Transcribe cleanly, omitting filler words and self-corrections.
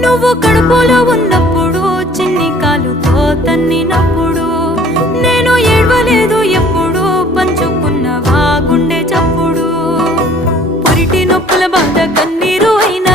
నువ్వు కడుపులో ఉన్నప్పుడు చిన్ని కాలుతో తన్నినప్పుడు నేను ఏడవలేదు ఎప్పుడు పంచుకున్నవా గుండె చప్పుడు పురిటి నొప్పుల బాధ కన్నీరు అయినా